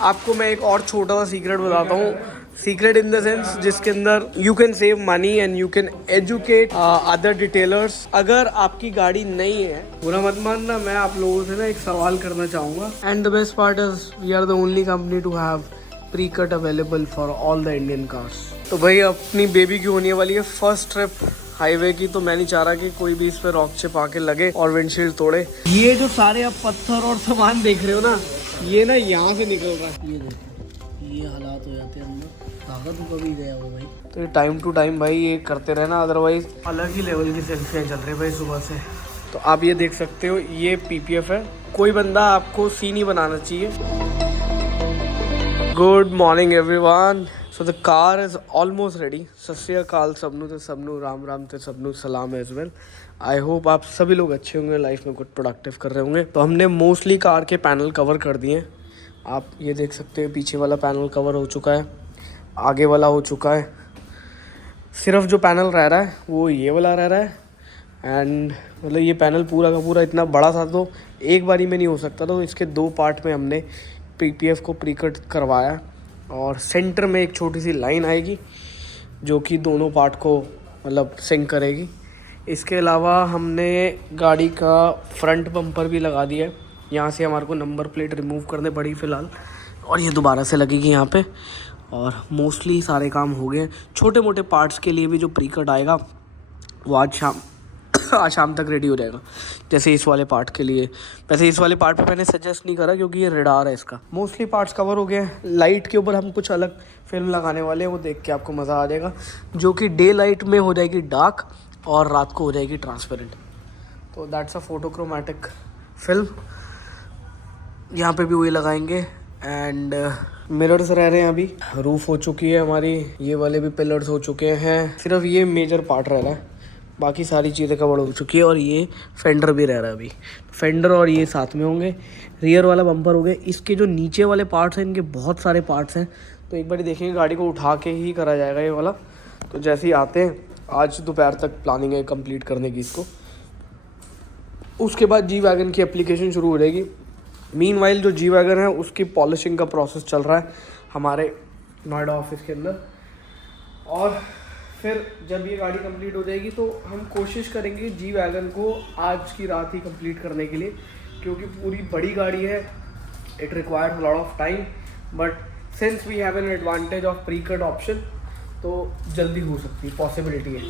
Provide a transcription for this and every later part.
आपको मैं एक और छोटा सा सीक्रेट बताता हूँ। सीक्रेट इन द सेंस जिसके अंदर you can save money and you can educate other detailers. अगर आपकी गाड़ी नहीं है, बुरा मत मानना, मैं आप लोगों से ना एक सवाल करना चाहूँगा। And the best part is we are the only company to have pre cut available for all the Indian cars. तो भाई अपनी बेबी की होने वाली है फर्स्ट ट्रिप हाईवे की, तो मैं नहीं चाह रहा कि कोई भी इस पे रॉक चिप आके लगे और विंडशील्ड तोड़े। ये जो सारे आप पत्थर और सामान देख रहे हो ना, ये ना यहाँ से निकल रहा है। ये देखो, ये हालात हो जाते हैं अंदर, ताकत कभी गया हो भाई। तो ये टाइम टू टाइम भाई ये करते रहना, अदरवाइज अलग ही लेवल की सेल्फियाँ चल रही है भाई सुबह से। तो आप ये देख सकते हो, ये PPF है। कोई बंदा आपको सीन ही बनाना चाहिए। Good morning everyone. So the car is almost ready. सत श्री अकाल सबनू ते सबनू, राम राम ते सबनू सलाम एज वेल। आई होप आप सभी लोग अच्छे होंगे, लाइफ में कुछ प्रोडक्टिव कर रहे होंगे। तो हमने मोस्टली कार के पैनल कवर कर दिए। आप ये देख सकते हैं, पीछे वाला पैनल कवर हो चुका है, आगे वाला हो चुका है। सिर्फ जो पैनल रह रहा है वो ये वाला रह रहा है। एंड मतलब ये पैनल पूरा का पूरा इतना बड़ा था तो एक बारी में नहीं हो सकता, तो इसके 2 पार्ट में हमने PPF को प्री कट करवाया। और सेंटर में एक छोटी सी लाइन आएगी जो कि दोनों पार्ट को मतलब सिंक करेगी। इसके अलावा हमने गाड़ी का फ्रंट बम्पर भी लगा दिया है। यहाँ से हमारे को नंबर प्लेट रिमूव करने पड़ी फ़िलहाल, और ये दोबारा से लगेगी यहाँ पे। और मोस्टली सारे काम हो गए। छोटे मोटे पार्ट्स के लिए भी जो प्री कट आएगा वो आज शाम तक रेडी हो जाएगा। जैसे इस वाले पार्ट के लिए, वैसे इस वाले पार्ट पे मैंने सजेस्ट नहीं करा क्योंकि ये रेडार है इसका। मोस्टली पार्ट्स कवर हो गए हैं। लाइट के ऊपर हम कुछ अलग फिल्म लगाने वाले हैं, वो देख के आपको मज़ा आ जाएगा, जो कि डे लाइट में हो जाएगी डार्क और रात को हो जाएगी ट्रांसपेरेंट। तो दैट्स अ फोटोक्रोमेटिक फिल्म। यहाँ पे भी वही लगाएंगे। एंड मिरर्स रह रहे हैं अभी। रूफ हो चुकी है हमारी, ये वाले भी पिलर्स हो चुके हैं। सिर्फ ये मेजर पार्ट रह रहा है, बाकी सारी चीज़ें कवर हो चुकी है। और ये फेंडर भी रह रहा है अभी। फेंडर और ये साथ में होंगे। रियर वाला बम्पर हो गया। इसके जो नीचे वाले पार्ट्स हैं, इनके बहुत सारे पार्ट्स हैं, तो एक बार देखेंगे, गाड़ी को उठा के ही करा जाएगा ये वाला। तो जैसे ही आते हैं, आज दोपहर तक प्लानिंग है कंप्लीट करने की इसको। उसके बाद जी वैगन की एप्लीकेशन शुरू हो जाएगी। मीनवाइल जो जी वैगन है उसकी पॉलिशिंग का प्रोसेस चल रहा है हमारे नोएडा ऑफिस के अंदर। और फिर जब ये गाड़ी कंप्लीट हो जाएगी तो हम कोशिश करेंगे जी वैगन को आज की रात ही कंप्लीट करने के लिए, क्योंकि पूरी बड़ी गाड़ी है। It requires lot of time, but since we have an advantage of pre cut option, तो जल्दी हो सकती है, पॉसिबिलिटी है।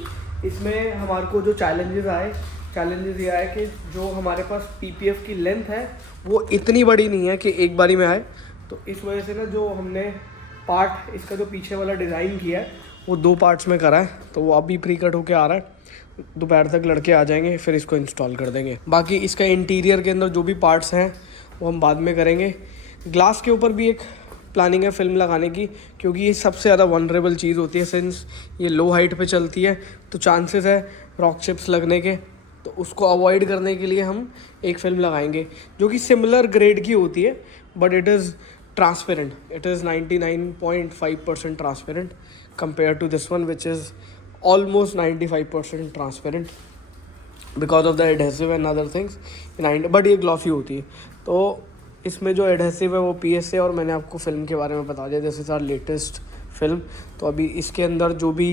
इसमें हमारे को जो चैलेंजेस ये आए कि जो हमारे पास PPF की लेंथ है वो इतनी बड़ी नहीं है कि एक बारी में आए। तो इस वजह से ना जो हमने पार्ट, इसका जो पीछे वाला डिज़ाइन किया है वो 2 पार्ट्स में करा है। तो वो अभी प्री कट होके आ रहा है। दोपहर तक लड़के आ जाएंगे, फिर इसको इंस्टॉल कर देंगे। बाकी इसका इंटीरियर के अंदर जो भी पार्ट्स हैं वो हम बाद में करेंगे। ग्लास के ऊपर भी एक प्लानिंग है फिल्म लगाने की, क्योंकि ये सबसे ज़्यादा वनरेबल चीज़ होती है। सिंस ये लो हाइट पे चलती है तो चांसेस है रॉक चिप्स लगने के, तो उसको अवॉइड करने के लिए हम एक फ़िल्म लगाएंगे जो कि सिमिलर ग्रेड की होती है, but it is transparent. It is 99.5% transparent compared to this one, which is almost 95% transparent because of the adhesive and other things, but ये glossy होती है। तो इसमें जो adhesive है वो PS है। और मैंने आपको फिल्म के बारे में बता दिया, this is our latest film. तो अभी इसके अंदर जो भी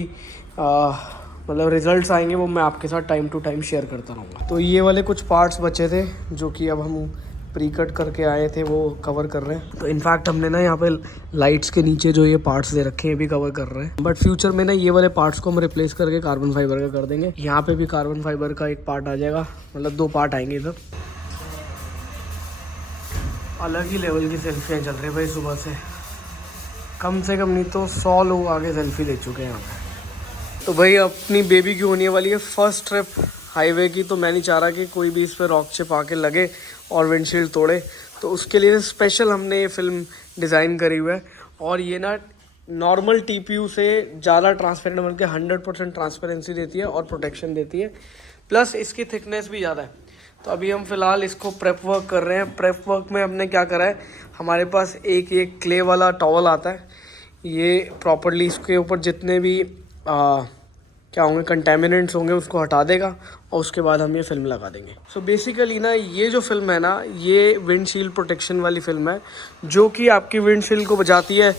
मतलब रिजल्ट्स आएंगे वो मैं आपके साथ टाइम टू टाइम शेयर करता रहूँगा। तो ये वाले कुछ पार्ट्स बचे थे जो कि अब हम प्री कट करके आए थे, वो कवर कर रहे हैं। तो इनफैक्ट हमने ना यहाँ पे लाइट्स के नीचे जो ये पार्ट्स दे रखे हैं भी कवर कर रहे हैं, बट फ्यूचर में ना ये वाले पार्ट्स को हम रिप्लेस करके कार्बन फाइबर का कर देंगे। यहाँ पे भी कार्बन फाइबर का एक पार्ट आ जाएगा, मतलब 2 पार्ट आएंगे इधर। अलग ही लेवल की सेल्फियाँ चल रही है भाई सुबह से। कम से कम नहीं तो 100 लोग आगे सेल्फी ले चुके हैं यहाँ पे। तो भाई अपनी बेबी की होने वाली है फर्स्ट ट्रिप हाईवे की, तो मैं नहीं चाह रहा कि कोई भी इस पर रॉक चिप आके लगे और विंडशील्ड तोड़े। तो उसके लिए स्पेशल हमने ये फिल्म डिज़ाइन करी हुई है। और ये ना नॉर्मल TPU से ज़्यादा ट्रांसपेरेंट, बल्कि 100% ट्रांसपेरेंसी देती है और प्रोटेक्शन देती है, प्लस इसकी थिकनेस भी ज़्यादा है। तो अभी हम फ़िलहाल इसको प्रेप वर्क कर रहे हैं। प्रेप वर्क में हमने क्या करा है, हमारे पास एक क्ले वाला टॉवल आता है। ये प्रॉपरली इसके ऊपर जितने भी क्या होंगे, कंटेमिनेंट्स होंगे, उसको हटा देगा और उसके बाद हम ये फिल्म लगा देंगे। सो बेसिकली ना ये जो फिल्म है ना, ये विंडशील्ड प्रोटेक्शन वाली फिल्म है, जो कि आपकी विंडशील्ड को बचाती है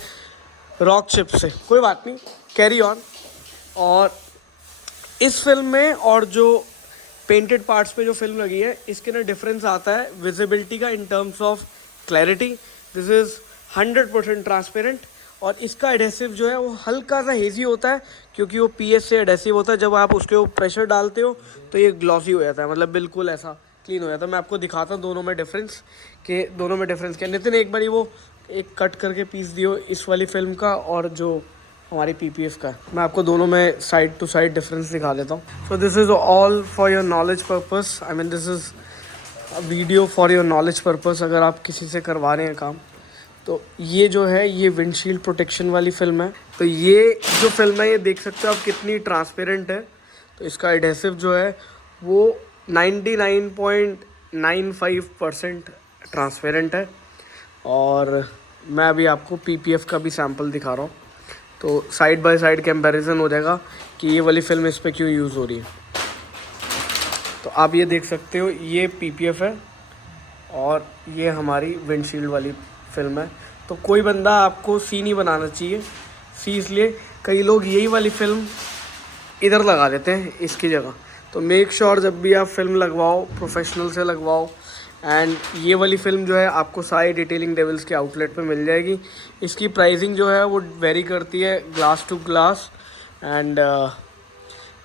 रॉक चिप से। कोई बात नहीं, कैरी ऑन। और इस फिल्म में और जो पेंटेड पार्ट्स पे जो फिल्म लगी है, इसके ना डिफरेंस आता है विजिबिलिटी का in terms of clarity. This is 100% transparent. और इसका एडेसिव जो है वो हल्का सा हेजी होता है, क्योंकि वो पीएस से एडेसिव होता है। जब आप उसके ऊपर प्रेशर डालते हो तो ये ग्लॉसी हो जाता है, मतलब बिल्कुल ऐसा क्लीन हो जाता है। मैं आपको दिखाता हूँ दोनों में डिफरेंस, कि दोनों में डिफरेंस क्या। नितिन एक बारी वो एक कट करके पीस दियो इस वाली फिल्म का और जो हमारी पीपीएफ का है। मैं आपको दोनों में साइड टू साइड डिफरेंस दिखा देता हूँ। So this is all for your knowledge purpose, I mean this is video for your knowledge purpose. अगर आप किसी से करवा रहे हैं काम, तो ये जो है ये विंडशील्ड प्रोटेक्शन वाली फिल्म है। तो ये जो फिल्म है, ये देख सकते हो आप कितनी ट्रांसपेरेंट है। तो इसका एडेसिव जो है वो 99.95% ट्रांसपेरेंट है। और मैं अभी आपको पीपीएफ का भी सैम्पल दिखा रहा हूँ, तो साइड बाय साइड कंपैरिजन हो जाएगा कि ये वाली फिल्म इस पर क्यों यूज़ हो रही है। तो आप ये देख सकते हो, ये पीपीएफ है और ये हमारी विंडशील्ड वाली फिल्म है। तो कोई बंदा आपको सी नहीं बनाना चाहिए। सी इसलिए कई लोग यही वाली फिल्म इधर लगा देते हैं इसकी जगह। तो मेक श्योर जब भी आप फिल्म लगवाओ, प्रोफेशनल से लगवाओ। एंड ये वाली फ़िल्म जो है आपको सारी डिटेलिंग डेविल्स के आउटलेट पे मिल जाएगी। इसकी प्राइसिंग जो है वो वेरी करती है glass to glass and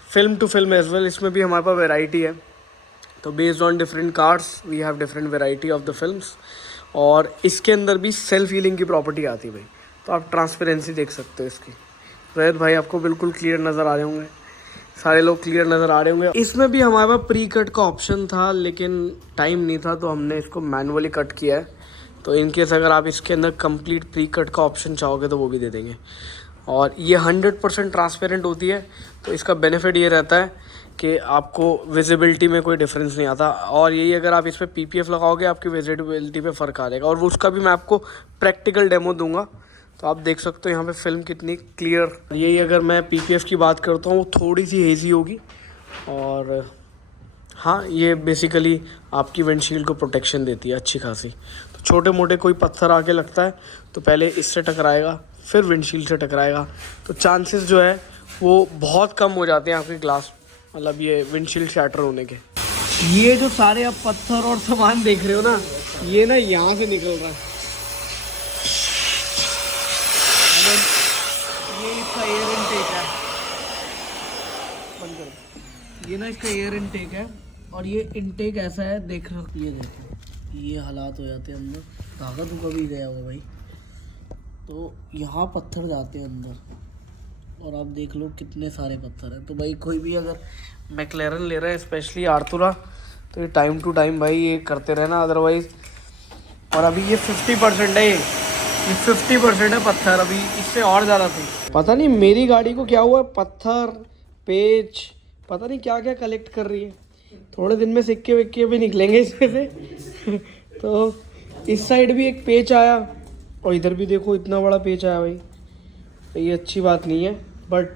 film to film as well. इसमें भी हमारे पास वैरायटी है। तो based on different cards we have different variety of the films. और इसके अंदर भी सेल्फ हीलिंग की प्रॉपर्टी आती है भाई। तो आप ट्रांसपेरेंसी देख सकते हो इसकी। रोहित भाई आपको बिल्कुल क्लियर नज़र आ रहे होंगे, सारे लोग क्लियर नज़र आ रहे होंगे। इसमें भी हमारे पास प्री कट का ऑप्शन था, लेकिन टाइम नहीं था तो हमने इसको मैनुअली कट किया है। तो इनकेस अगर आप इसके अंदर कंप्लीट प्री कट का ऑप्शन चाहोगे तो वो भी दे देंगे। और ये 100% ट्रांसपेरेंट होती है। तो इसका बेनिफिट ये रहता है कि आपको विजिबिलिटी में कोई डिफरेंस नहीं आता। और यही अगर आप इस पर पीपीएफ लगाओगे, आपकी विजिबिलिटी पे फ़र्क आ जाएगा। और वो उसका भी मैं आपको प्रैक्टिकल डेमो दूंगा, तो आप देख सकते हो यहाँ पे फिल्म कितनी क्लियर। यही अगर मैं पीपीएफ की बात करता हूँ, वो थोड़ी सी हेजी होगी। और हाँ, ये बेसिकली आपकी विंडशील्ड को प्रोटेक्शन देती है अच्छी खासी। तो छोटे मोटे कोई पत्थर आके लगता है तो पहले इससे टकराएगा, फिर विंडशील्ड से टकराएगा। तो चांसेस जो है वो बहुत कम हो जाते हैं आपके ग्लास, मतलब ये विंडशील्ड शैटर होने के। ये जो सारे आप पत्थर और सामान देख रहे हो ना, ये ना यहाँ से निकल रहा है। ये इसका एयर इनटेक है, बंद करो। ये ना इसका एयर इनटेक है। और ये इनटेक ऐसा है, देख रहे हो, ये देखो ये हालात हो जाते हैं अंदर। धागा तो कभी गया होगा भाई। तो यहाँ पत्थर जाते हैं अंदर, और आप देख लो कितने सारे पत्थर हैं। तो भाई कोई भी अगर मैक्लेरन ले रहा है, स्पेशली आर्थुरा, तो ये टाइम टू टाइम भाई ये करते रहना, अदरवाइज। और अभी ये 50% है, ये 50% है पत्थर, अभी इससे और ज़्यादा थे। पता नहीं मेरी गाड़ी को क्या हुआ, पत्थर पेच पता नहीं क्या क्या कलेक्ट कर रही है। थोड़े दिन में सिक्के विक्के भी निकलेंगे इसमें से। तो इस साइड भी एक पेच आया, और इधर भी देखो इतना बड़ा पेच आया भाई। तो ये अच्छी बात नहीं है, बट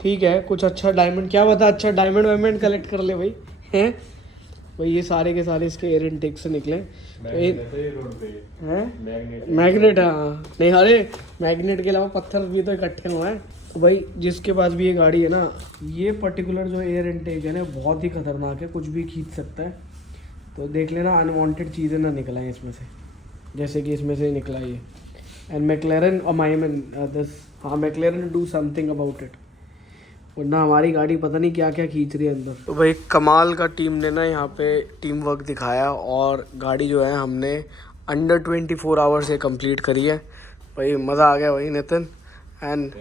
ठीक है, कुछ अच्छा डायमंड, क्या बता, अच्छा डायमंड वायमंड कलेक्ट कर ले भाई, हैं भाई। ये सारे के सारे इसके एयर इनटेक से निकले हैं। मैग्नेट, हाँ नहीं, अरे मैग्नेट के अलावा पत्थर भी तो इकट्ठे हुए हैं। तो भाई जिसके पास भी ये गाड़ी है ना, ये पर्टिकुलर जो एयर इनटेक है ना, बहुत ही खतरनाक है, कुछ भी खींच सकता है। तो देख लेना अनवांटेड चीज़ें ना निकलाएं इसमें से, जैसे कि इसमें से निकला ये। एंड मैक्लेरन और माइमन दिस, हाँ मैक्लेरन डू समथिंग अबाउट इट, वरना हमारी गाड़ी पता नहीं क्या क्या खींच रही है अंदर। तो भाई कमाल का टीम ने ना यहाँ पे टीम वर्क दिखाया, और गाड़ी जो है हमने अंडर 24 आवर्स से कंप्लीट करी है। भाई मज़ा आ गया भाई नितिन एंड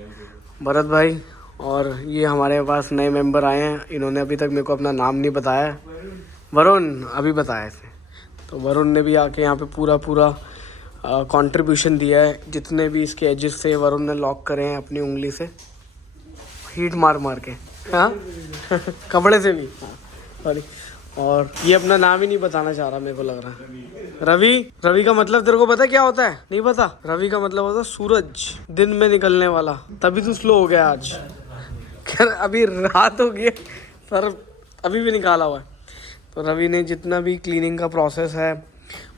भरत भाई। और ये हमारे पास नए मेंबर आए हैं, इन्होंने अभी तक मेरे को अपना नाम नहीं बताया। वरुण अभी बताया इसे। तो वरुण ने भी आके यहाँ पे पूरा कंट्रीब्यूशन दिया है। जितने भी इसके एजेस थे वरुण ने लॉक करे हैं अपनी उंगली से, हीट मार मार के, हाँ कपड़े से भी, हाँ सॉरी। और ये अपना नाम ही नहीं बताना चाह रहा, मेरे को लग रहा है। रवि का मतलब तेरे को पता क्या होता है? नहीं पता? रवि का मतलब होता है सूरज, दिन में निकलने वाला। तभी तो स्लो हो गया आज, खैर अभी रात हो गई है सर, अभी भी निकाला हुआ है। तो रवि ने जितना भी क्लीनिंग का प्रोसेस है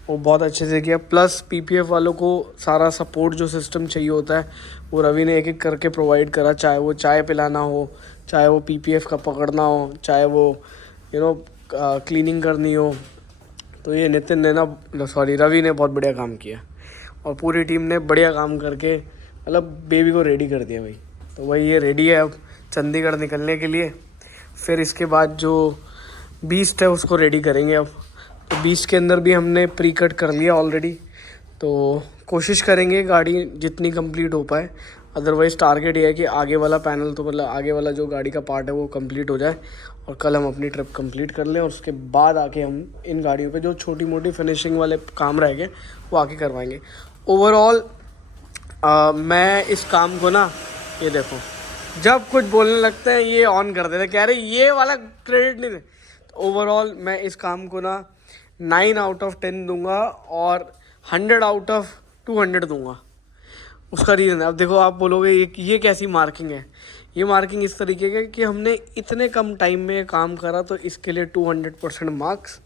वो बहुत अच्छे से किया, प्लस पीपीएफ वालों को सारा सपोर्ट जो सिस्टम चाहिए होता है वो रवि ने एक एक करके प्रोवाइड करा, चाहे वो चाय पिलाना हो, चाहे वो पीपीएफ का पकड़ना हो, चाहे वो क्लीनिंग करनी हो। तो ये नितिन ने ना सॉरी रवि ने बहुत बढ़िया काम किया और पूरी टीम ने बढ़िया काम करके मतलब बेबी को रेडी कर दिया भाई। तो वही ये रेडी है अब चंडीगढ़ निकलने के लिए। फिर इसके बाद जो बीस्ट है उसको रेडी करेंगे अब। तो बीस्ट के अंदर भी हमने प्री कट कर लिया ऑलरेडी, तो कोशिश करेंगे गाड़ी जितनी कंप्लीट हो पाए। अदरवाइज़ टारगेट ये है कि आगे वाला पैनल तो मतलब आगे वाला जो गाड़ी का पार्ट है वो कंप्लीट हो जाए और कल हम अपनी ट्रिप कंप्लीट कर लें और उसके बाद आके हम इन गाड़ियों पे जो छोटी मोटी फिनिशिंग वाले काम रह गए वो आके करवाएंगे। ओवरऑल मैं इस काम को ना, ये देखो जब कुछ बोलने लगते हैं ये ऑन कर देते, कह रहे ये वाला क्रेडिट नहीं दे। तो ओवरऑल मैं इस काम को ना 9 आउट ऑफ 10 दूंगा और 100 आउट ऑफ 200 दूंगा। उसका रीज़न है, अब देखो आप बोलोगे ये कैसी मार्किंग है। ये मार्किंग इस तरीके का कि हमने इतने कम टाइम में काम करा तो इसके लिए 200% मार्क्स।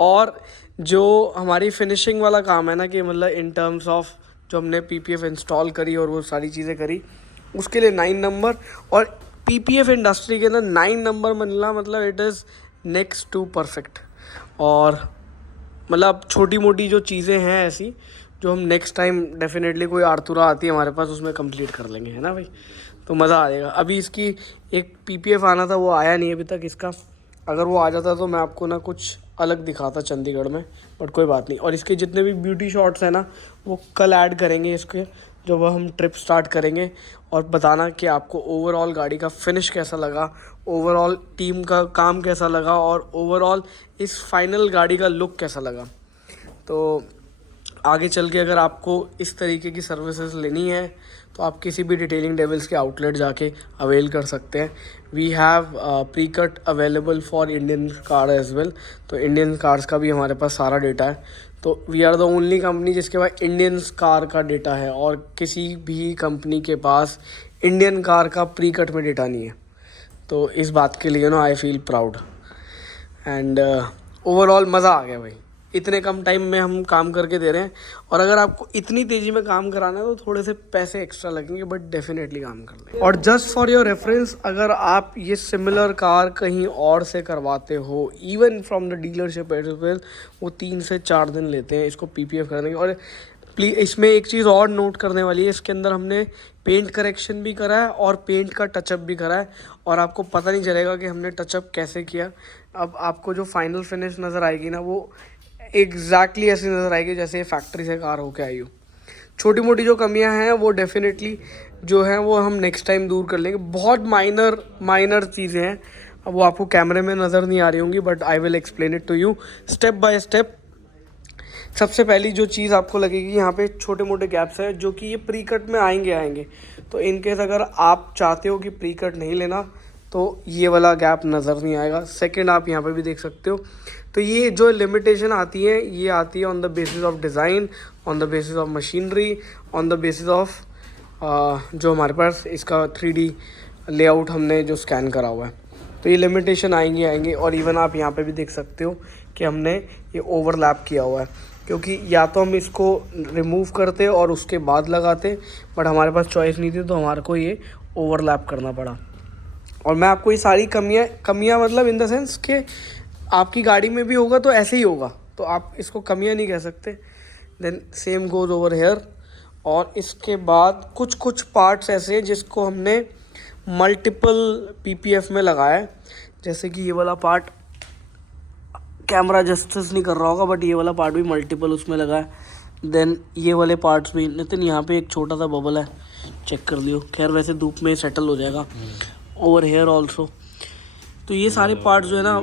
और जो हमारी फिनिशिंग वाला काम है ना कि मतलब इन टर्म्स ऑफ जो हमने पीपीएफ इंस्टॉल करी और वो सारी चीज़ें करी उसके लिए 9 नंबर। और पीपीएफ इंडस्ट्री के अंदर 9 नंबर मिलना मतलब it is next to perfect. और मतलब छोटी मोटी जो चीज़ें हैं ऐसी जो हम नेक्स्ट टाइम डेफिनेटली कोई आर्तुरा आती है हमारे पास उसमें कंप्लीट कर लेंगे, है ना भाई। तो मज़ा आ जाएगा। अभी इसकी एक पीपीएफ आना था वो आया नहीं अभी तक इसका, अगर वो आ जाता तो मैं आपको ना कुछ अलग दिखाता चंडीगढ़ में, बट कोई बात नहीं। और इसके जितने भी ब्यूटी शॉट्स हैं ना वो कल ऐड करेंगे इसके जब हम ट्रिप स्टार्ट करेंगे, और बताना कि आपको ओवरऑल गाड़ी का फिनिश कैसा लगा, ओवरऑल टीम का काम कैसा लगा और ओवरऑल इस फाइनल गाड़ी का लुक कैसा लगा। तो आगे चल के अगर आपको इस तरीके की सर्विसेज लेनी है तो आप किसी भी डिटेलिंग डेविल्स के आउटलेट जाके अवेल कर सकते हैं। We have pre cut available for Indian car as well. तो इंडियन कार्स का भी हमारे पास सारा डेटा है। तो we are the only company जिसके पास इंडियन कार का डेटा है और किसी भी कंपनी के पास इंडियन कार का प्री कट में डेटा नहीं है। तो इस बात के लिए I feel proud and overall मज़ा आ गया भाई। इतने कम टाइम में हम काम करके दे रहे हैं और अगर आपको इतनी तेज़ी में काम कराना है तो थोड़े से पैसे एक्स्ट्रा लगेंगे, बट डेफिनेटली काम कर लेंगे। और जस्ट फॉर योर रेफरेंस, अगर आप ये सिमिलर कार कहीं और से करवाते हो even from the dealership as well, वो 3 से 4 दिन लेते हैं इसको पीपीएफ करने के। और प्लीज़ इसमें एक चीज़ और नोट करने वाली है, इसके अंदर हमने पेंट करेक्शन भी करा है और पेंट का टचअप भी करा है और आपको पता नहीं चलेगा कि हमने टचअप कैसे किया। अब आपको जो फाइनल फिनिश नज़र आएगी ना वो एग्जैक्टली ऐसी नज़र आएगी जैसे फैक्ट्री से कार होके आई हो। छोटी मोटी जो कमियां हैं वो डेफिनेटली जो है वो हम नेक्स्ट टाइम दूर कर लेंगे। बहुत माइनर चीज़ें हैं, अब वो आपको कैमरे में नज़र नहीं आ रही होंगी, but I will explain it to you step by step. सबसे पहली जो चीज़ आपको लगेगी यहाँ पे छोटे मोटे गैप्स हैं जो कि ये प्री कट में आएंगे। तो इनकेस अगर आप चाहते हो कि प्री कट नहीं लेना तो ये वाला गैप नज़र नहीं आएगा। सेकंड, आप यहाँ पे भी देख सकते हो। तो ये जो लिमिटेशन आती है ये आती है on the basis of design, on the basis of machinery, on the basis of जो हमारे पास इसका 3D लेआउट हमने जो स्कैन करा हुआ है। तो ये लिमिटेशन आएंगे। और इवन आप यहाँ पे भी देख सकते हो कि हमने ये ओवरलैप किया हुआ है, क्योंकि या तो हम इसको रिमूव करते और उसके बाद लगाते, बट हमारे पास चॉइस नहीं थी तो हमारे को ये ओवरलैप करना पड़ा। और मैं आपको ये सारी कमियां मतलब इन द सेंस कि आपकी गाड़ी में भी होगा तो ऐसे ही होगा, तो आप इसको कमियां नहीं कह सकते। Then same goes over here. और इसके बाद कुछ पार्ट्स ऐसे हैं जिसको हमने मल्टीपल पीपीएफ में लगाया है, जैसे कि ये वाला पार्ट कैमरा जस्टिस नहीं कर रहा होगा बट ये वाला पार्ट भी मल्टीपल उसमें लगा है। देन ये वाले पार्ट्स भी, नितिन यहाँ पे एक छोटा सा बबल है, चेक कर लियो, खैर वैसे धूप में सेटल हो जाएगा। Over here also. तो ये सारे पार्ट्स जो है ना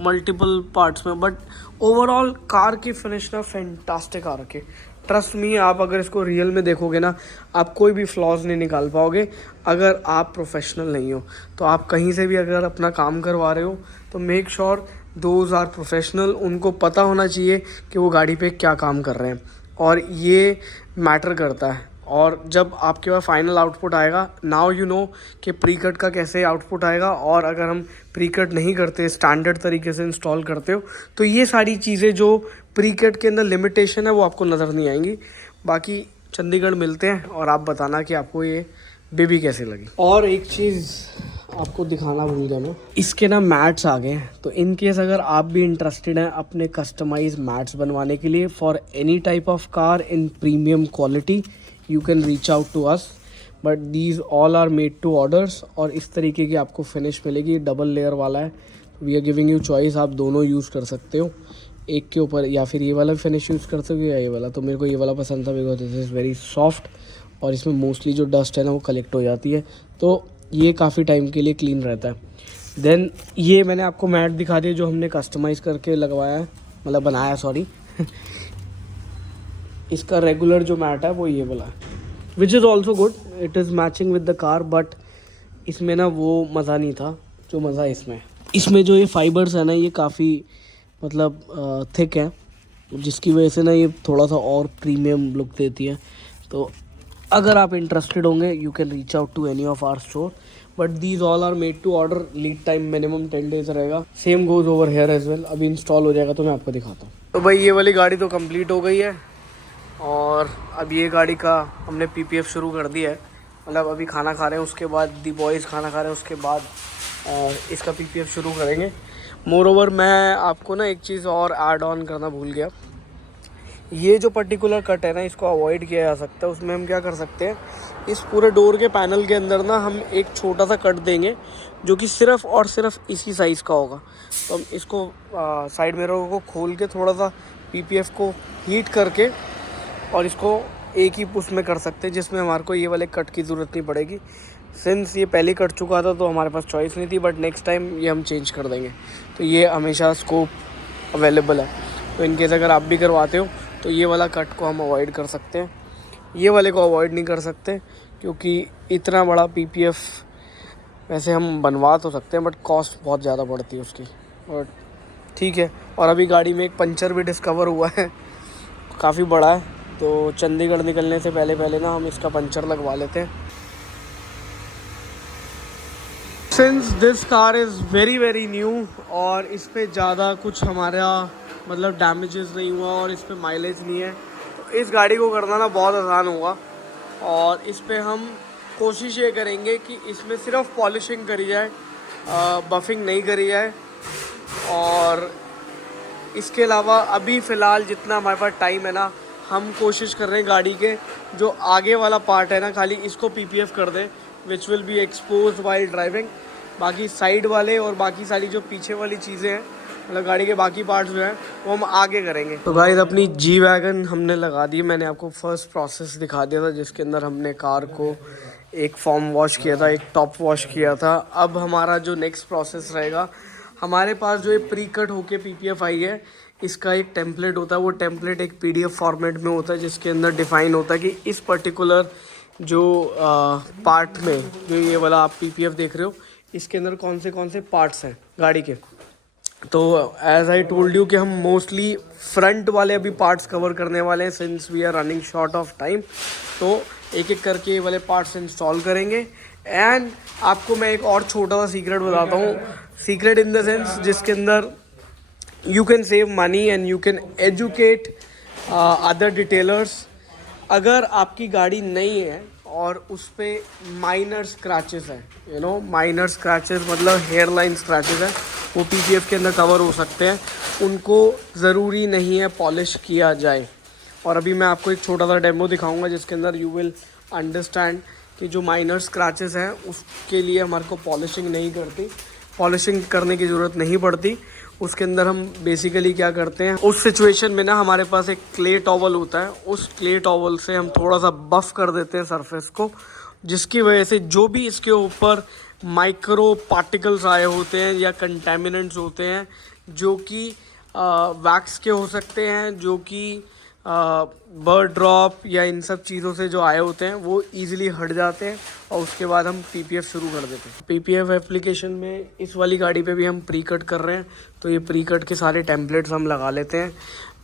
मल्टीपल पार्ट्स में, बट ओवरऑल कार की फिनिश ना फैंटास्टिक आ रखी। ट्रस्ट मी, आप अगर इसको रियल में देखोगे ना आप कोई भी फ्लॉज नहीं निकाल पाओगे अगर आप प्रोफेशनल नहीं हो। तो आप कहीं से भी अगर अपना काम करवा रहे हो तो make sure those are professional. उनको पता होना चाहिए कि वो गाड़ी पे क्या काम कर रहे हैं और ये मैटर करता है। और जब आपके पास फाइनल आउटपुट आएगा, नाउ यू नो कि प्री कट का कैसे आउटपुट आएगा। और अगर हम प्री कट नहीं करते, स्टैंडर्ड तरीके से इंस्टॉल करते हो, तो ये सारी चीज़ें जो प्री कट के अंदर लिमिटेशन है वो आपको नज़र नहीं आएंगी। बाकी चंडीगढ़ मिलते हैं और आप बताना कि आपको ये बेबी कैसे लगी। और एक चीज़ आपको दिखाना भूल गया मैं, इसके ना मैट्स आ गए हैं। तो इन केस अगर आप भी इंटरेस्टेड हैं अपने कस्टमाइज मैट्स बनवाने के लिए for any type of car in premium quality, you can reach out to us, but these all are made to orders. और इस तरीके की आपको फिनिश मिलेगी, डबल लेयर वाला है। We are giving you choice, आप दोनों यूज़ कर सकते हो एक के ऊपर, या फिर ये वाला फिनिश यूज़ कर सकते हो या ये वाला। तो मेरे को ये वाला पसंद था because this is very soft और इसमें मोस्टली जो डस्ट है ना वो कलेक्ट हो जाती है, तो ये काफ़ी टाइम के लिए क्लीन रहता है। देन ये मैंने आपको मैट दिखा दिया जो हमने कस्टमाइज़ करके लगवाया है, मतलब बनाया, सॉरी। इसका रेगुलर जो मैट है वो ये वाला है, which is also good, it is matching with the car, but इसमें ना वो मज़ा नहीं था जो मज़ा इसमें। इसमें जो ये फाइबर्स है ना ये काफ़ी मतलब थिक है, जिसकी वजह से ना ये थोड़ा सा और प्रीमियम लुक देती है। तो अगर आप इंटरेस्टेड होंगे you can reach out to any of our store, but these all are made to order, lead time minimum 10 days रहेगा। Same goes over here as well. अभी इंस्टॉल हो जाएगा तो मैं आपको दिखाता हूँ। तो भाई ये वाली गाड़ी तो कंप्लीट हो गई है और अब ये गाड़ी का हमने पीपीएफ शुरू कर दिया है। मतलब अभी खाना खा रहे हैं, उसके बाद दी बॉयज़ खाना खा रहे हैं, उसके बाद इसका पीपीएफ शुरू करेंगे। मोर ओवर मैं आपको ना एक चीज़ और ऐड ऑन करना भूल गया, ये जो पर्टिकुलर कट है ना इसको अवॉइड किया जा सकता है। उसमें हम क्या कर सकते हैं, इस पूरे डोर के पैनल के अंदर ना हम एक छोटा सा कट देंगे जो कि सिर्फ़ और सिर्फ इसी साइज़ का होगा। तो हम इसको साइड मिरर को खोल के थोड़ा सा पीपीएफ को हीट करके और इसको एक ही पुश में कर सकते हैं, जिसमें हमारे को ये वाले कट की ज़रूरत नहीं पड़ेगी। सिंस ये पहले कट चुका था तो हमारे पास चॉइस नहीं थी, बट नेक्स्ट टाइम ये हम चेंज कर देंगे। तो ये हमेशा स्कोप अवेलेबल है, तो इनकेस अगर आप भी करवाते हो तो ये वाला कट को हम अवॉइड कर सकते हैं, ये वाले को अवॉइड नहीं कर सकते, क्योंकि इतना बड़ा पीपीएफ वैसे हम बनवा तो सकते हैं बट कॉस्ट बहुत ज़्यादा पड़ती है उसकी। और ठीक है, और अभी गाड़ी में एक पंचर भी डिस्कवर हुआ है, काफ़ी बड़ा है, तो चंडीगढ़ निकलने से पहले ना हम इसका पंचर लगवा लेते हैं। Since this car is very very new और इस पर ज़्यादा कुछ हमारा मतलब डैमेजेस नहीं हुआ और इस पर माइलेज नहीं है, तो इस गाड़ी को करना ना बहुत आसान होगा। और इस पर हम कोशिश ये करेंगे कि इसमें सिर्फ पॉलिशिंग करी जाए, बफिंग नहीं करी जाए। और इसके अलावा अभी फ़िलहाल जितना हमारे पास टाइम है ना, हम कोशिश कर रहे हैं गाड़ी के जो आगे वाला पार्ट है ना खाली इसको पीपीएफ कर दें, which will be expose while driving. बाकी साइड वाले और बाकी सारी जो पीछे वाली चीज़ें हैं, मतलब गाड़ी के बाकी पार्ट्स जो हैं वो हम आगे करेंगे। तो गाइस अपनी जी वैगन हमने लगा दी। मैंने आपको फर्स्ट प्रोसेस दिखा दिया था जिसके अंदर हमने कार को एक फॉर्म वॉश किया था, एक टॉप वॉश किया था। अब हमारा जो नेक्स्ट प्रोसेस रहेगा, हमारे पास जो ये प्री कट होके पीपीएफ आई है इसका एक टेम्पलेट होता है। वो टेम्पलेट एक पीडीएफ फॉर्मेट में होता है जिसके अंदर डिफ़ाइन होता है कि इस पर्टिकुलर जो पार्ट में जो ये वाला आप पीपीएफ देख रहे हो इसके अंदर कौन से पार्ट्स हैं गाड़ी के। तो एज आई टोल्ड यू कि हम मोस्टली फ्रंट वाले अभी पार्ट्स कवर करने वाले हैं since we are running short of time. तो एक एक करके ये वाले पार्ट्स इंस्टॉल करेंगे। एंड आपको मैं एक और छोटा सा सीक्रेट बताता हूँ, सीक्रेट इन द सेंस जिसके अंदर you can save money and you can educate other detailers. अगर आपकी गाड़ी नई है और उस पर माइनर स्क्रैचेस हैं, यू नो माइनर स्क्रैचेस मतलब हेयर लाइन स्क्रैचेस हैं, वो पीपीएफ के अंदर कवर हो सकते हैं, उनको ज़रूरी नहीं है पॉलिश किया जाए। और अभी मैं आपको एक छोटा सा डेमो दिखाऊंगा जिसके अंदर यू विल अंडरस्टैंड कि जो माइनर स्क्रैचेस हैं उसके लिए हमारे को पॉलिशिंग करने की ज़रूरत नहीं पड़ती। उसके अंदर हम बेसिकली क्या करते हैं, उस सिचुएशन में ना हमारे पास एक क्ले टॉवल होता है, उस क्ले टॉवल से हम थोड़ा सा बफ़ कर देते हैं सरफेस को, जिसकी वजह से जो भी इसके ऊपर माइक्रो पार्टिकल्स आए होते हैं या कंटेमिनेंट्स होते हैं जो कि वैक्स के हो सकते हैं, जो कि बर्ड ड्रॉप या इन सब चीज़ों से जो आए होते हैं वो इजीली हट जाते हैं और उसके बाद हम पीपीएफ शुरू कर देते हैं। पीपीएफ एप्लीकेशन में इस वाली गाड़ी पे भी हम प्री कट कर रहे हैं, तो ये प्री कट के सारे टेम्पलेट्स हम लगा लेते हैं।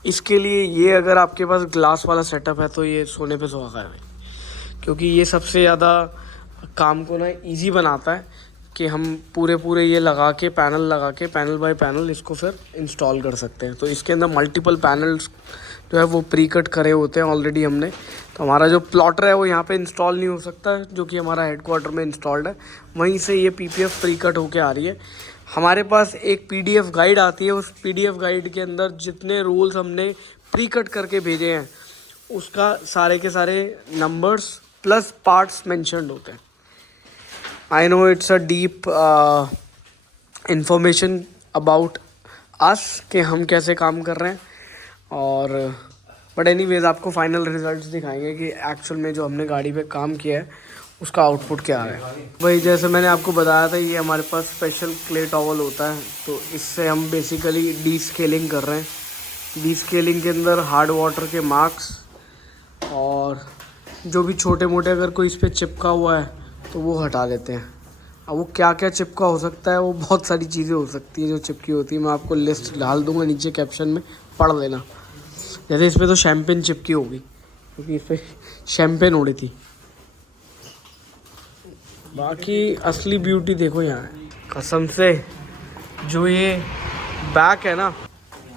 इसके लिए ये अगर आपके पास ग्लास वाला सेटअप है तो ये सोने पे सुहागा है भाई। क्योंकि ये सबसे ज़्यादा काम को ना ईजी बनाता है कि हम पूरे ये लगा के पैनल बाय पैनल इसको फिर इंस्टॉल कर सकते हैं। तो इसके अंदर मल्टीपल पैनल्स जो है वो प्री कट करे होते हैं ऑलरेडी हमने। तो हमारा जो प्लॉटर है वो यहाँ पे इंस्टॉल नहीं हो सकता है, जो कि हमारा हेडक्वार्टर में इंस्टॉल्ड है। वहीं से ये पीपीएफ प्री कट होके आ रही है। हमारे पास एक पीडीएफ गाइड आती है, उस पीडीएफ गाइड के अंदर जितने रोल्स हमने प्री कट करके भेजे हैं उसका सारे के सारे नंबर्स प्लस पार्ट्स मेंशन्ड होते हैं। I know it's a deep information about us कि हम कैसे काम कर रहे हैं, और बट एनीवेज आपको फाइनल रिजल्ट्स दिखाएंगे कि एक्चुअल में जो हमने गाड़ी पे काम किया है उसका आउटपुट क्या है। वही जैसे मैंने आपको बताया था, ये हमारे पास स्पेशल क्ले टॉवल होता है, तो इससे हम बेसिकली डी स्केलिंग कर रहे हैं। डी स्केलिंग के अंदर हार्ड वाटर के मार्क्स और जो भी छोटे मोटे अगर कोई इस पर चिपका हुआ है तो वो हटा देते हैं। अब वो क्या क्या चिपका हो सकता है, वो बहुत सारी चीज़ें हो सकती है जो चिपकी होती है। मैं आपको लिस्ट डाल दूँगा नीचे कैप्शन में, पढ़ लेना। जैसे इस पर तो शैम्पेन चिपकी होगी क्योंकि इस पर शैम्पेन उड़ी थी। बाकी असली ब्यूटी देखो यहाँ है कसम से। जो ये बैक है ना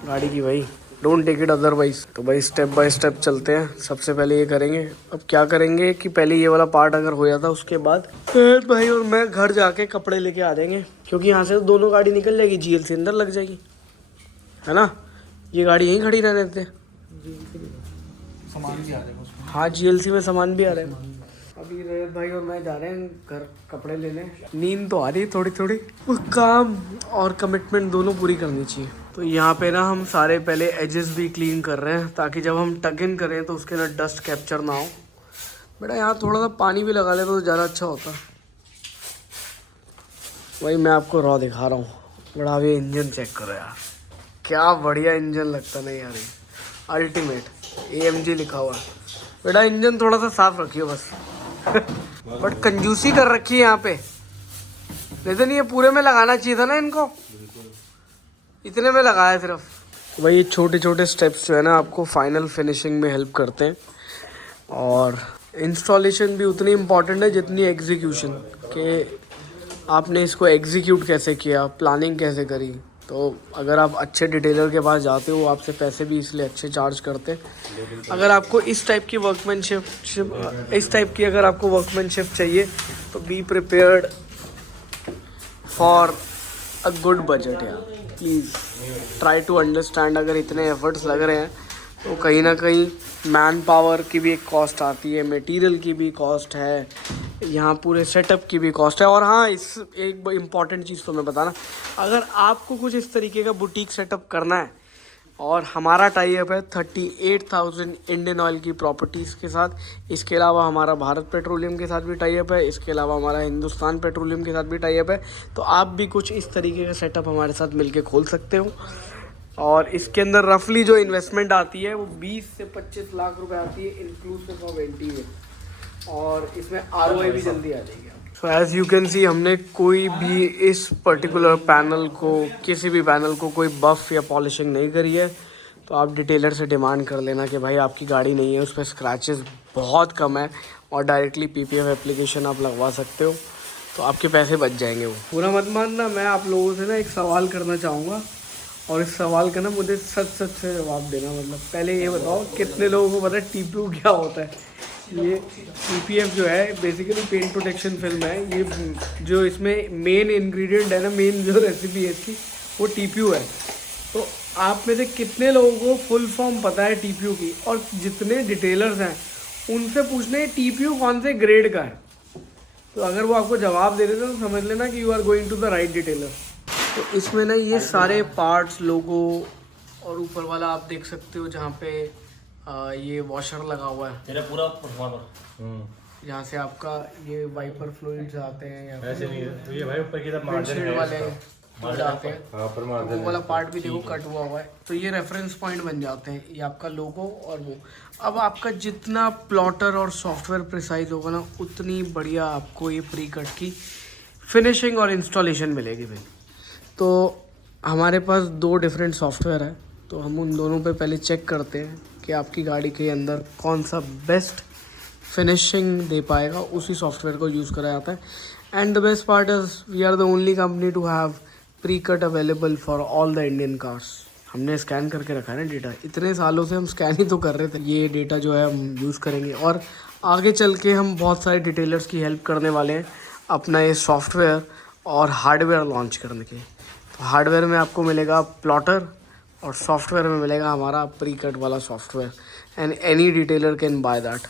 गाड़ी की, भाई डोंट टेक इट अदरवाइज। तो भाई स्टेप बाय स्टेप चलते हैं। सबसे पहले ये करेंगे। अब क्या करेंगे कि पहले ये वाला पार्ट अगर हो जाता उसके बाद भाई और मैं घर जाके कपड़े लेके आ जाएंगे, क्योंकि यहाँ से तो दोनों गाड़ी निकल जाएगी, जीएलसी अंदर लग जाएगी, है ना। ये गाड़ी यहीं खड़ी रहने देते, सामान भी आ जाएगा उसमें। हाँ जीएलसी में सामान भी आ रहा है। अभी रैयत भाई और मैं जा रहे हैं घर कपड़े लेने। नींद तो आ रही है थोड़ी थोड़ी, वो काम और कमिटमेंट दोनों पूरी करनी चाहिए। तो यहाँ पे ना हम सारे पहले एजेस भी क्लीन कर रहे हैं ताकि जब हम टग इन करें तो उसके अंदर डस्ट कैप्चर ना हो। बेटा यहाँ थोड़ा सा पानी भी लगा ले तो ज़्यादा अच्छा होता। वही मैं आपको रॉ दिखा रहा हूँ। बड़ा ये इंजन चेक करो यार, क्या बढ़िया इंजन लगता नहीं यार, अल्टीमेट AMG लिखा हुआ है। बेटा इंजन थोड़ा सा साफ रखियो बस। बट कंजूसी कर रखी है यहाँ पे, लेकिन ये पूरे में लगाना चाहिए था ना इनको, इतने में लगाया सिर्फ। भाई ये छोटे छोटे स्टेप्स जो है ना आपको फाइनल फिनिशिंग में हेल्प करते हैं। और इंस्टॉलेशन भी उतनी इम्पॉर्टेंट है जितनी एग्जीक्यूशन, कि आपने इसको एग्जीक्यूट कैसे किया, प्लानिंग कैसे करी। तो अगर आप अच्छे डिटेलर के पास जाते हो, आपसे पैसे भी इसलिए अच्छे चार्ज करते हैं। अगर आपको इस टाइप की वर्कमैनशिप चाहिए तो be prepared for a good budget यार। प्लीज़ ट्राई टू अंडरस्टैंड, अगर इतने एफर्ट्स लग रहे हैं तो कहीं ना कहीं मैन पावर की भी एक कॉस्ट आती है, मटेरियल की भी कॉस्ट है, यहाँ पूरे सेटअप की भी कॉस्ट है। और हाँ, इस एक इम्पॉर्टेंट चीज़ तो मैं बताना, अगर आपको कुछ इस तरीके का बुटीक सेटअप करना है और हमारा टाई अप है 38,000 इंडियन ऑयल की प्रॉपर्टीज़ के साथ। इसके अलावा हमारा भारत पेट्रोलियम के साथ भी टाई अप है, इसके अलावा हमारा हिंदुस्तान पेट्रोलियम के साथ भी टाई अप है। तो आप भी कुछ इस तरीके का सेटअप हमारे साथ मिलके खोल सकते हो। और इसके अंदर रफली जो इन्वेस्टमेंट आती है वो 20 से 25 लाख रुपए आती है इंक्लूसिव ऑफ एंटीरियर, और इसमें ROI भी जल्दी आ जाएगी। So as you can see, हमने कोई भी इस पर्टिकुलर पैनल को, किसी भी पैनल को कोई बफ़ या पॉलिशिंग नहीं करी है। तो आप डिटेलर से डिमांड कर लेना कि भाई आपकी गाड़ी नहीं है, उस पर स्क्रैचेस बहुत कम है, और डायरेक्टली PPF एप्लीकेशन आप लगवा सकते हो, तो आपके पैसे बच जाएंगे। वो पूरा मत मानना, मैं आप लोगों से ना एक सवाल करना चाहूँगा, और इस सवाल का ना मुझे सच से जवाब देना। मतलब पहले ये बताओ, कितने लोगों को पता है TPU क्या होता है? ये PPF जो है बेसिकली पेंट प्रोटेक्शन फिल्म है। ये जो इसमें मेन इंग्रेडिएंट है ना, मेन जो रेसिपी है इसकी, वो TPU है। तो आप में से कितने लोगों को फुल फॉर्म पता है TPU की? और जितने डिटेलर्स हैं उनसे पूछना है TPU कौन से ग्रेड का है। तो अगर वो आपको जवाब दे देते हैं तो समझ लेना कि you are going to the right detailer. तो इसमें ना ये सारे पार्ट्स, लोगो, और ऊपर वाला आप देख सकते हो जहाँ पे ये वॉशर लगा हुआ है, मेरा पूरा जहाँ से आपका ये वाइपर फ्लूइड्स आते हैं, या ऐसे नहीं है ये भाई, ऊपर की तरफ मार्जिन विंडशील्ड है वाले मार्जिन आते हैं, हाँ पर तो मार्जिन वो वाला पार्ट भी देखो कट हुआ है। तो ये रेफरेंस पॉइंट बन जाते हैं, ये आपका लोगो और वो। अब आपका जितना प्लॉटर और सॉफ्टवेयर प्रिसाइज होगा ना, उतनी बढ़िया आपको ये प्री कट की फिनिशिंग और इंस्टॉलेशन मिलेगी भाई। तो हमारे पास 2 डिफरेंट सॉफ्टवेयर है, तो हम उन दोनों पे पहले चेक करते हैं कि आपकी गाड़ी के अंदर कौन सा बेस्ट फिनिशिंग दे पाएगा, उसी सॉफ्टवेयर को यूज़ करा जाता है। And the best part is we are the only company to have pre cut available for all the Indian cars. हमने स्कैन करके रखा है ना डेटा, इतने सालों से हम स्कैन ही तो कर रहे थे। ये डेटा जो है हम यूज़ करेंगे और आगे चल के हम बहुत सारे डिटेलर्स की हेल्प करने वाले हैं अपना ये सॉफ्टवेयर और हार्डवेयर लॉन्च करने के। तो हार्डवेयर में आपको मिलेगा प्लॉटर और सॉफ्टवेयर में मिलेगा हमारा प्री कट वाला software, and any detailer can by that.